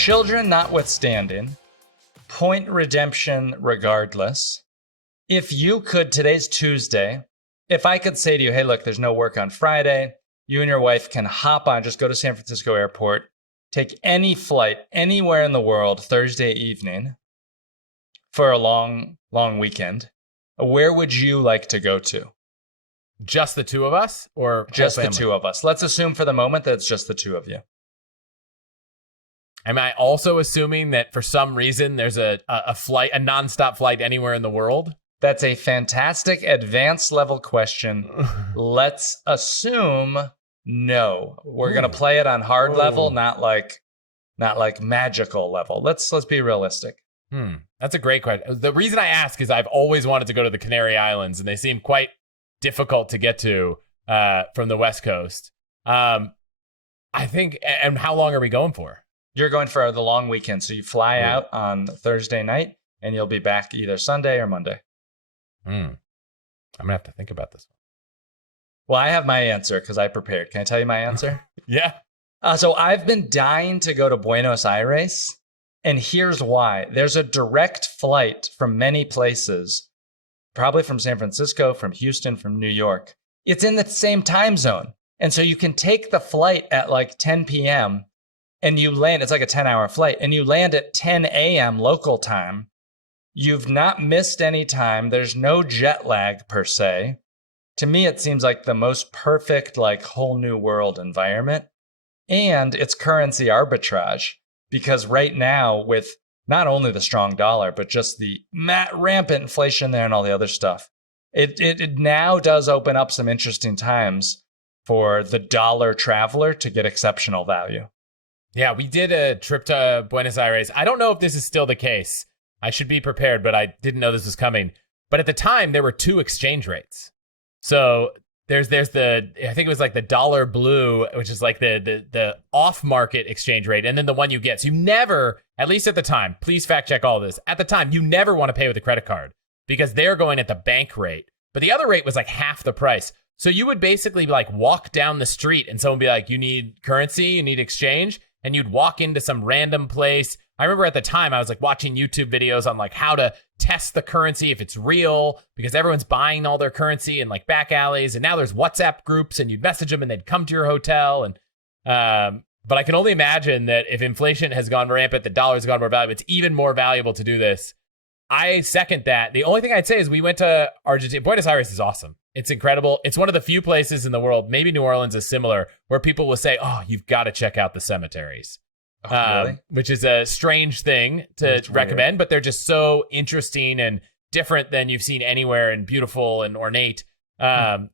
children notwithstanding, point redemption regardless, if you could, today's Tuesday, if I could say to you, hey, look, there's no work on Friday, you and your wife can hop on, just go to San Francisco Airport, take any flight anywhere in the world Thursday evening for a long, long weekend, where would you like to go to? Just the two of us, or just the two of us? Let's assume for the moment that it's just the two of you. Am I also assuming that for some reason there's a flight, a nonstop flight anywhere in the world? That's a fantastic advanced level question. Let's assume no. We're going to play it on hard level, not like magical level. Let's be realistic. That's a great question. The reason I ask is I've always wanted to go to the Canary Islands, and they seem quite difficult to get to from the West Coast. I think, and how long are we going for? You're going for the long weekend. So you fly out on Thursday night, and you'll be back either Sunday or Monday. I'm going to have to think about this one. Well, I have my answer because I prepared. Can I tell you my answer? Yeah. So I've been dying to go to Buenos Aires, and here's why. There's a direct flight from many places, probably from San Francisco, from Houston, from New York. It's in the same time zone. And so you can take the flight at like 10 p.m. and you land, it's like a 10-hour flight, and you land at 10 a.m. local time. You've not missed any time. There's no jet lag per se. To me, it seems like the most perfect, like whole new world environment. And it's currency arbitrage, because right now with not only the strong dollar, but just the rampant inflation there and all the other stuff, it now does open up some interesting times for the dollar traveler to get exceptional value. Yeah, we did a trip to Buenos Aires. I don't know if this is still the case. I should be prepared, but I didn't know this was coming. But at the time, there were two exchange rates. So there's the, I think it was like the dollar blue, which is like the off-market exchange rate, and then the one you get. So you never, at least at the time, please fact check all this. At the time, you never want to pay with a credit card because they're going at the bank rate. But the other rate was like half the price. So you would basically like walk down the street and someone would be like, you need currency, you need exchange. And you'd walk into some random place. I remember at the time I was like watching YouTube videos on like how to test the currency if it's real, because everyone's buying all their currency in like back alleys. And now there's WhatsApp groups, and you'd message them and they'd come to your hotel. And but I can only imagine that if inflation has gone rampant, the dollar's gone more valuable. It's even more valuable to do this. I second that. The only thing I'd say is we went to Argentina. Buenos Aires is awesome. It's incredible. It's one of the few places in the world, maybe New Orleans is similar, where people will say, oh, you've got to check out the cemeteries. Really? Which is a strange thing to recommend, but they're just so interesting and different than you've seen anywhere, and beautiful and ornate. But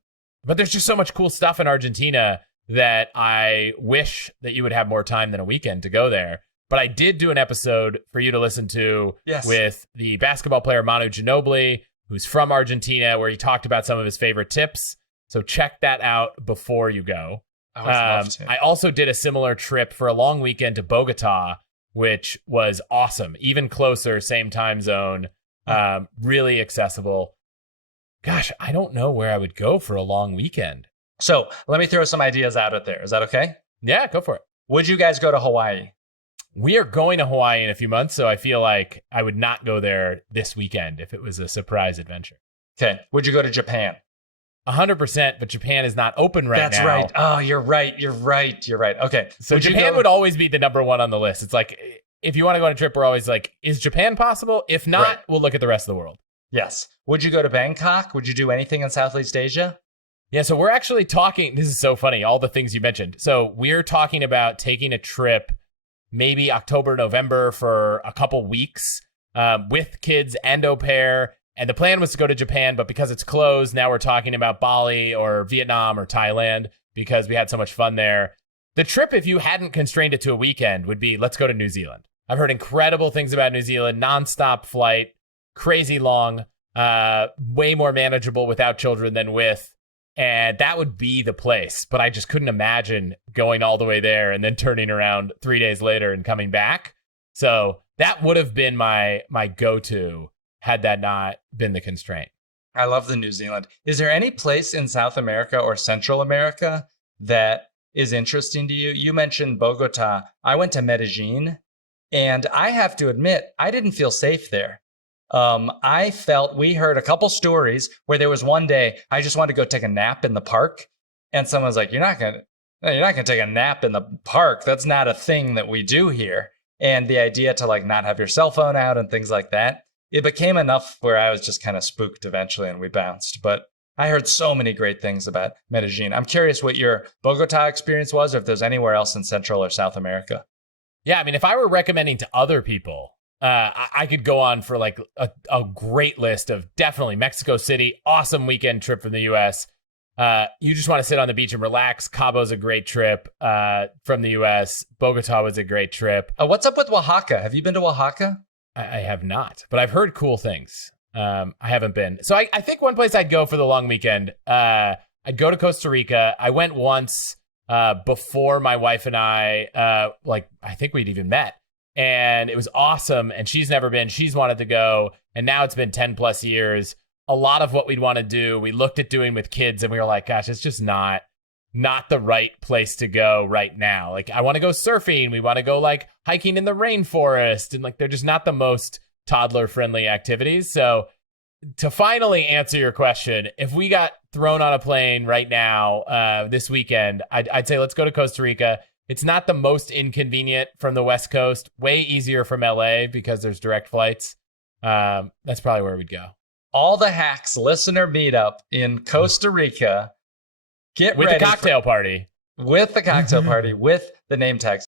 there's just so much cool stuff in Argentina that I wish that you would have more time than a weekend to go there. But I did do an episode for you to listen to with the basketball player Manu Ginobili, who's from Argentina, where he talked about some of his favorite tips. So check that out before you go. I would love to. I also did a similar trip for a long weekend to Bogota, which was awesome. Even closer, same time zone, really accessible. Gosh, I don't know where I would go for a long weekend. So let me throw some ideas out there. Is that okay? Yeah, go for it. Would you guys go to Hawaii? We are going to Hawaii in a few months, so I feel like I would not go there this weekend if it was a surprise adventure. Okay. Would you go to Japan? 100%, but Japan is not open right now. That's right. Oh, you're right. Okay. So Japan would always be the number one on the list. It's like, if you want to go on a trip, we're always like, is Japan possible? If not, we'll look at the rest of the world. Yes. Would you go to Bangkok? Would you do anything in Southeast Asia? Yeah, so we're actually talking, this is so funny, all the things you mentioned. So we're talking about taking a trip maybe October, November for a couple weeks with kids and au pair. And the plan was to go to Japan, but because it's closed, now we're talking about Bali or Vietnam or Thailand because we had so much fun there. The trip, if you hadn't constrained it to a weekend, would be, let's go to New Zealand. I've heard incredible things about New Zealand, nonstop flight, crazy long, way more manageable without children than with. And that would be the place. But I just couldn't imagine going all the way there and then turning around 3 days later and coming back. So that would have been my go-to had that not been the constraint. I love the New Zealand. Is there any place in South America or Central America that is interesting to you? You mentioned Bogota. I went to Medellin, And I have to admit, I didn't feel safe there. I felt we heard a couple stories where there was one day I just wanted to go take a nap in the park. And someone's like, you're not going to take a nap in the park. That's not a thing that we do here. And the idea to like not have your cell phone out and things like that, it became enough where I was just kind of spooked eventually and we bounced. But I heard so many great things about Medellin. I'm curious what your Bogota experience was, or if there's anywhere else in Central or South America. Yeah, I mean, if I were recommending to other people, I could go on for like a great list of definitely Mexico City, awesome weekend trip from the U.S. You just want to sit on the beach and relax. Cabo's a great trip from the U.S. Bogota was a great trip. What's up with Oaxaca? Have you been to Oaxaca? I have not, but I've heard cool things. I haven't been. So I think one place I'd go for the long weekend, I'd go to Costa Rica. I went once before my wife and I think we'd even met. And it was awesome. And she's never been. She's wanted to go. And now it's been 10 plus years. A lot of what we'd want to do, we looked at doing with kids and we were like, gosh, it's just not the right place to go right now. Like, I want to go surfing. We want to go like hiking in the rainforest. And like, they're just not the most toddler friendly activities. So to finally answer your question, if we got thrown on a plane right now this weekend, I'd say let's go to Costa Rica. It's not the most inconvenient from the West Coast, way easier from LA because there's direct flights. That's probably where we'd go. All the Hacks listener meetup in Costa Rica. Get with ready the cocktail party. With the cocktail party, with the name tags.